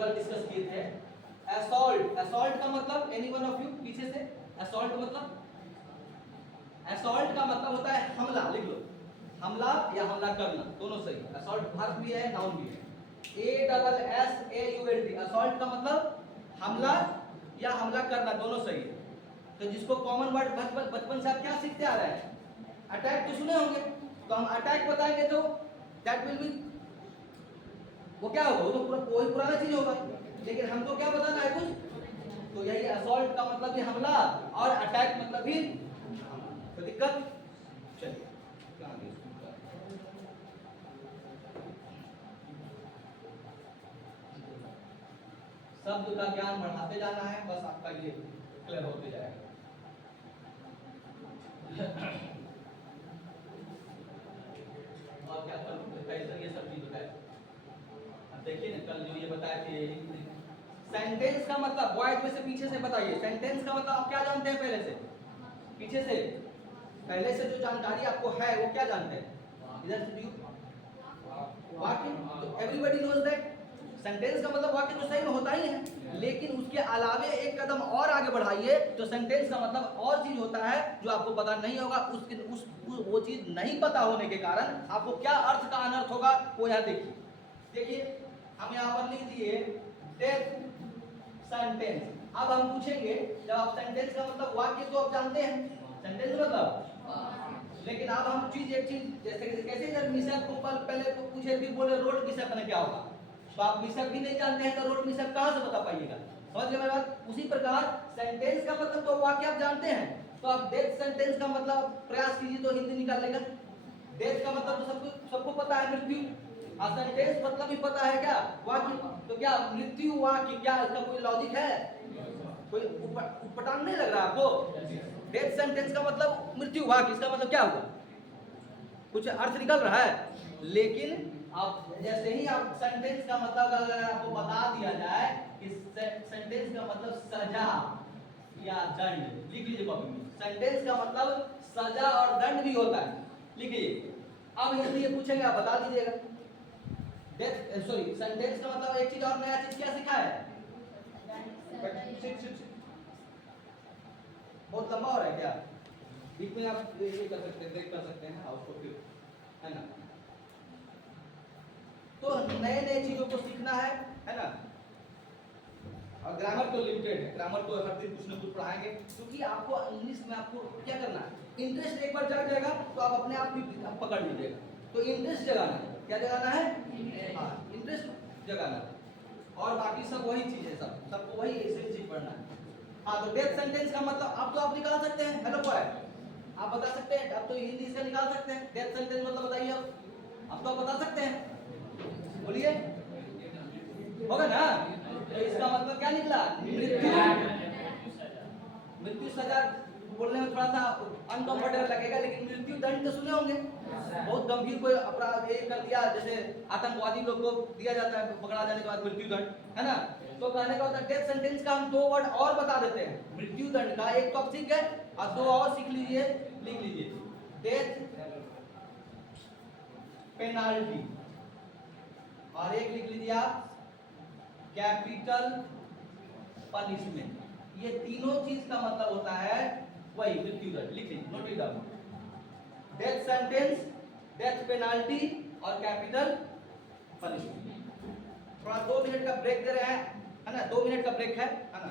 कल डिस्कस किए थे। असॉल्ट, असॉल्ट का मतलब एनी वन ऑफ यू पीछे से, असॉल्ट मतलब, असॉल्ट का मतलब होता है हमला, लिख लो, हमला या हमला करना, दोनों सही। असॉल्ट वर्ब भी है, नाउन भी है। ASSAULT, असॉल्ट का मतलब हमला या हमला करना, दोनों सही है। तो जिसको कॉमन वर्ड बचपन से आप क्या सीखते आ रहे हैं, अटैक तो सुने होंगे, तो हम अटैक बताएंगे तो दैट विल बी, वो क्या होगा, वो तो पूरा वही पुराना चीज होगा, लेकिन हमको क्या बताना है कुछ, तो यही असॉल्ट का मतलब भी हमला और अटैक मतलब भी हमला। तो दिक्कत, चलिए कहां गई इसको, शब्द का ज्ञान बढ़ाते जाना है, बस आपका ये क्लियर होते जाएगा। और क्या कैसे ये सब चीज बताए, अब देखिए ना कल जो ये बताए थे, सेंटेंस का मतलब बॉयज में से पीछे से बताइए, सेंटेंस का मतलब आप क्या जानते हैं पहले से, पीछे से, पहले से जो जानकारी आपको है वो क्या जानते हैं, इधर से वाक्य, तो एवरीबॉडी नोज दैट सेंटेंस का मतलब वाक्य तो सही में होता ही है, लेकिन उसके अलावे एक कदम और आगे बढ़ाइए तो सेंटेंस का मतलब और चीज होता है जो आपको पता नहीं होगा, वो चीज नहीं पता होने के कारण आपको क्या अर्थ का अनर्थ होगा वो यहाँ देखिए। देखिए हम यहाँ पर लिख दिए डेथ सेंटेंस। अब हम पूछेंगे, जब आप सेंटेंस का मतलब वाक्य तो आप जानते हैं, सेंटेंस मतलब, लेकिन अब हम एक चीज जैसे कैसे जब मिसक को पहले तो पूछे भी बोले रोड मिसक ने क्या होगा, तो आप मिसक भी नहीं जानते हैं तो रोड मिसक कहां से बता पाइएगा, समझ गए मेरी बात। उसी प्रकार सेंटेंस का मतलब तो वाक्य आप जानते हैं, तो आप डेथ सेंटेंस का मतलब प्रयास कीजिए तो हिंदी निकालने का। डेथ का मतलब तो सबको पता है मृत्यु, और सेंटेंस मतलब भी पता है क्या, वाक्य, तो क्या मृत्यु वाक्य, क्या इसका कोई लॉजिक है, कोई उटपटांग नहीं लग रहा आपको। डेथ सेंटेंस का मतलब मृत्यु वाक्य, इसका मतलब क्या हुआ, कुछ अर्थ निकल रहा है, लेकिन आप जैसे ही आप सेंटेंस का मतलब अगर आपको बता दिया जाए कि सेंटेंस का मतलब सजा या दंड, लिख लीजिए कॉपी में, सेंटेंस का मतलब सजा और दंड भी होता है, लिखिए। अब हिंदी पूछेंगे आप बता दीजिएगा। डेथ सॉरी सेंटेंस का मतलब एक चीज और नया चीज क्या सीखा है, बहुत लंबा हो रहा है क्या, बीच में आप ये कर सकते हैं, ब्रेक कर सकते हैं और उसको फिर, है ना। तो नए नए चीजों को सीखना है ना। और ग्रामर तो लिमिटेड है, ग्रामर तो हर दिन कुछ ना कुछ पढ़ाएंगे, क्योंकि आपको इंग्लिश में आपको क्या करना है, इंटरेस्ट एक बार जग जाएगा तो आप अपने आप भी आप पकड़ लीजिएगा, तो इंटरेस्ट जगाना है, क्या जगाना है, हाँ इंटरेस्ट जगाना है, और बाकी सब वही चीज है, सबको वही सेम चीज पढ़ना है। हाँ तो डेथ सेंटेंस का मतलब अब तो आप निकाल सकते हैं, हेलो बॉय आप बता सकते हैं, अब तो हिंदी इसका निकाल सकते हैं, डेथ सेंटेंस मतलब बताइए अब तो आप बता सकते हैं, बोलिए, होगा ना। तो इसका मतलब क्या निकला, मृत्यु, मृत्यु सजा बोलने में थोड़ा सा अनकंफर्टेबल लगेगा, लेकिन मृत्यु दंड तो सुने होंगे, बहुत गंभीर कोई अपराध ये कर दिया, जैसे आतंकवादी लोग को दिया जाता है पकड़ा जाने के बाद मृत्यु दंड, है ना। तो कहने का होता है डेथ सेंटेंस का हम दो वर्ड और बता देते हैं, मृत्यु दंड का एक तो सीख गए और दो और सीख लीजिए, लिख लीजिए, डेथ पेनाल्टी, और एक लिख लीजिए आप कैपिटल पनिशमेंट। ये तीनों चीज का मतलब होता है वही मृत्यु दंड, लिख लीजिए, note it down, death sentence, death penalty और कैपिटल पनिशमेंट। थोड़ा 2 मिनट का ब्रेक दे रहे हैं, है ना, 2 मिनट का ब्रेक है ना।